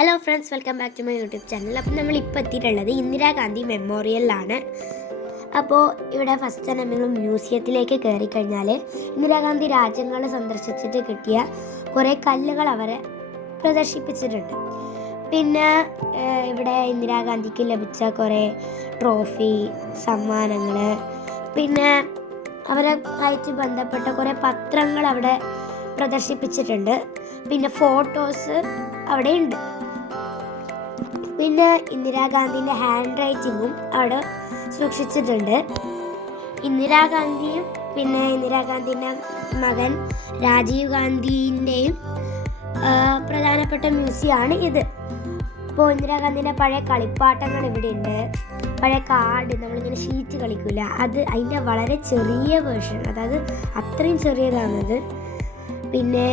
Hello friends, welcome back to my YouTube channel. അപ്പോൾ നമ്മൾ ഇപ്പോൾ എത്തിയിട്ടുള്ളത് ഇന്ദിരാഗാന്ധി മെമ്മോറിയലിലാണ്. അപ്പോൾ ഇവിടെ ഫസ്റ്റ് തന്നെ നമ്മൾ മ്യൂസിയത്തിലേക്ക് കയറി കഴിഞ്ഞാൽ ഇന്ദിരാഗാന്ധി രാജ്യങ്ങൾ സന്ദർശിച്ചിട്ട് കിട്ടിയ കുറേ കല്ലുകൾ അവരെ പ്രദർശിപ്പിച്ചിട്ടുണ്ട്. പിന്നെ ഇവിടെ ഇന്ദിരാഗാന്ധിക്ക് ലഭിച്ച കുറേ ട്രോഫി, സമ്മാനങ്ങൾ, പിന്നെ അവരെ ആയിട്ട് ബന്ധപ്പെട്ട കുറേ പത്രങ്ങൾ അവിടെ പ്രദർശിപ്പിച്ചിട്ടുണ്ട്. പിന്നെ ഫോട്ടോസ് അവിടെ ഉണ്ട്. പിന്നെ ഇന്ദിരാഗാന്ധിൻ്റെ ഹാൻഡ് റൈറ്റിങ്ങും അവിടെ സൂക്ഷിച്ചിട്ടുണ്ട്. ഇന്ദിരാഗാന്ധിയും പിന്നെ ഇന്ദിരാഗാന്ധിൻ്റെ മകൻ രാജീവ് ഗാന്ധിൻ്റെയും പ്രധാനപ്പെട്ട മ്യൂസിയമാണ് ഇത്. ഇപ്പോൾ ഇന്ദിരാഗാന്ധിൻ്റെ പഴയ കളിപ്പാട്ടങ്ങൾ ഇവിടെ ഉണ്ട്. പഴയ കാർഡ്, നമ്മളിങ്ങനെ ഷീറ്റ് കളിക്കില്ല, അതിൻ്റെ വളരെ ചെറിയ വേർഷൻ, അതായത് അത്രയും ചെറിയതാണത്. പിന്നെ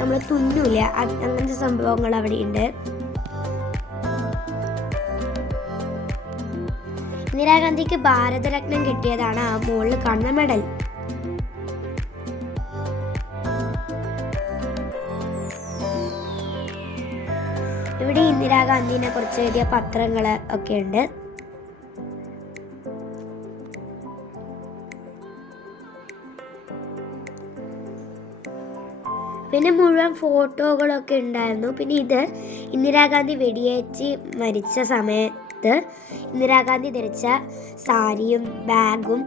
നമ്മൾ തുന്നൂല, അങ്ങനത്തെ സംഭവങ്ങൾ അവിടെ ഉണ്ട്. ഇന്ദിരാഗാന്ധിക്ക് ഭാരതരത്നം കിട്ടിയതാണ് ആ മുകളിൽ കാണുന്ന മെഡൽ. ഇവിടെ ഇന്ദിരാഗാന്ധിനെ കുറിച്ച് എഴുതിയ പത്രങ്ങൾ ഒക്കെ ഉണ്ട്. പിന്നെ മുഴുവൻ ഫോട്ടോകളൊക്കെ ഉണ്ടായിരുന്നു. പിന്നെ ഇത് ഇന്ദിരാഗാന്ധി വെടിയേറ്റ് മരിച്ച സമയത്ത് ഇന്ദിരാഗാന്ധി ധരിച്ച സാരിയും ബാഗും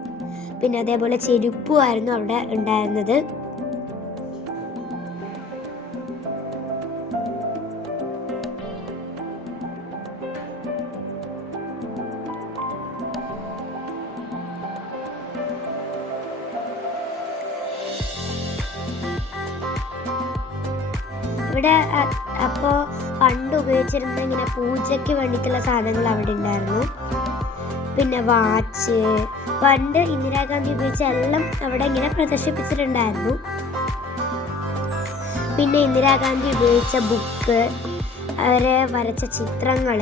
പിന്നെ അതേപോലെ ചെരുപ്പുമായിരുന്നു അവിടെ ഉണ്ടായിരുന്നത്. ഇവിടെ അപ്പോൾ പണ്ട് ഉപയോഗിച്ചിരുന്ന ഇങ്ങനെ പൂജയ്ക്ക് വേണ്ടിയിട്ടുള്ള സാധനങ്ങൾ അവിടെ ഉണ്ടായിരുന്നു. പിന്നെ വാച്ച്, പണ്ട് ഇന്ദിരാഗാന്ധി ഉപയോഗിച്ച എല്ലാം അവിടെ ഇങ്ങനെ പ്രദർശിപ്പിച്ചിട്ടുണ്ടായിരുന്നു. പിന്നെ ഇന്ദിരാഗാന്ധി ഉപയോഗിച്ച ബുക്ക്, അവരെ വരച്ച ചിത്രങ്ങൾ,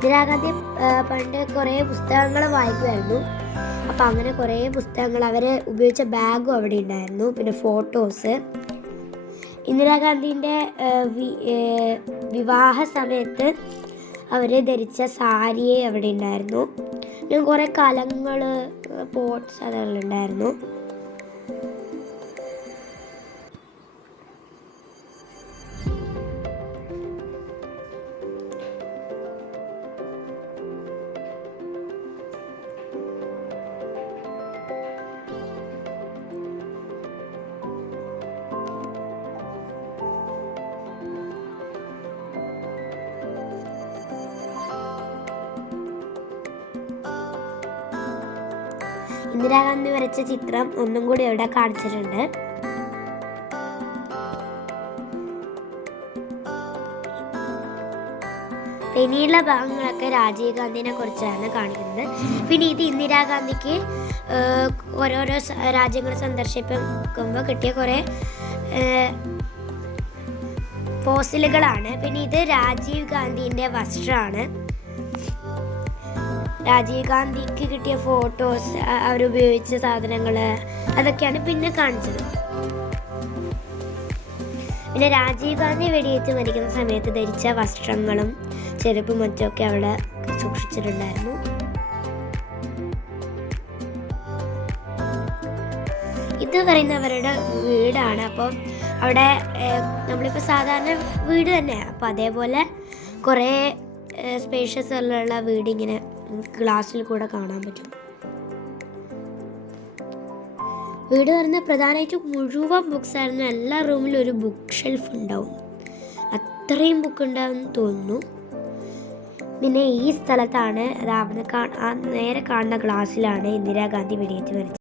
ഇന്ദിരാഗാന്ധി പണ്ട് കുറേ പുസ്തകങ്ങൾ വായിക്കുമായിരുന്നു. അപ്പം അങ്ങനെ കുറേ പുസ്തകങ്ങൾ, അവർ ഉപയോഗിച്ച ബാഗും അവിടെ ഉണ്ടായിരുന്നു. പിന്നെ ഫോട്ടോസ്, ഇന്ദിരാഗാന്ധിൻ്റെ വിവാഹ സമയത്ത് അവർ ധരിച്ച സാരിയെ അവിടെ ഉണ്ടായിരുന്നു. പിന്നെ കുറേ കലങ്ങൾ, പോട്ട്സ് അതെല്ലാം ഉണ്ടായിരുന്നു. ഇന്ദിരാഗാന്ധി വരച്ച ചിത്രം ഒന്നും കൂടി അവിടെ കാണിച്ചിട്ടുണ്ട്. ഇനിയുള്ള ഭാഗങ്ങളൊക്കെ രാജീവ് ഗാന്ധിനെ കുറിച്ചാണ് കാണിക്കുന്നത്. പിന്നെ ഇത് ഇന്ദിരാഗാന്ധിക്ക് ഓരോരോ രാജ്യങ്ങൾ സന്ദർശിക്കുമ്പോൾ കിട്ടിയ കുറേ ഫോസിലുകളാണ്. പിന്നെ ഇത് രാജീവ് ഗാന്ധിൻ്റെ വസ്ത്രമാണ്. രാജീവ് ഗാന്ധിക്ക് കിട്ടിയ ഫോട്ടോസ്, അവരുപയോഗിച്ച സാധനങ്ങൾ, അതൊക്കെയാണ് പിന്നെ കാണിച്ചത്. പിന്നെ രാജീവ് ഗാന്ധി വെടിയേറ്റ് മരിക്കുന്ന സമയത്ത് ധരിച്ച വസ്ത്രങ്ങളും ചെരുപ്പും മറ്റുമൊക്കെ അവിടെ സൂക്ഷിച്ചിട്ടുണ്ടായിരുന്നു. ഇത് പറയുന്നവരുടെ വീടാണ്. അപ്പം അവിടെ നമ്മളിപ്പോൾ സാധാരണ വീട് തന്നെയാണ്. അപ്പോൾ അതേപോലെ കുറേ സ്പേഷ്യസ് ഉള്ള വീട് ഇങ്ങനെ ഗ്ലാസ്സിൽ കൂടെ കാണാൻ പറ്റും. വീട് പറഞ്ഞാൽ പ്രധാനമായിട്ടും മുഴുവൻ ബുക്സ് ആയിരുന്നു. എല്ലാ റൂമിലും ഒരു ബുക്ക് ഷെൽഫ് ഉണ്ടാവും. അത്രയും ബുക്ക് ഉണ്ടാവും തോന്നുന്നു. പിന്നെ ഈ സ്ഥലത്താണ്, നേരെ കാണുന്ന ഗ്ലാസ്സിലാണ് ഇന്ദിരാഗാന്ധി വെടിയേറ്റ് മരിച്ചത്.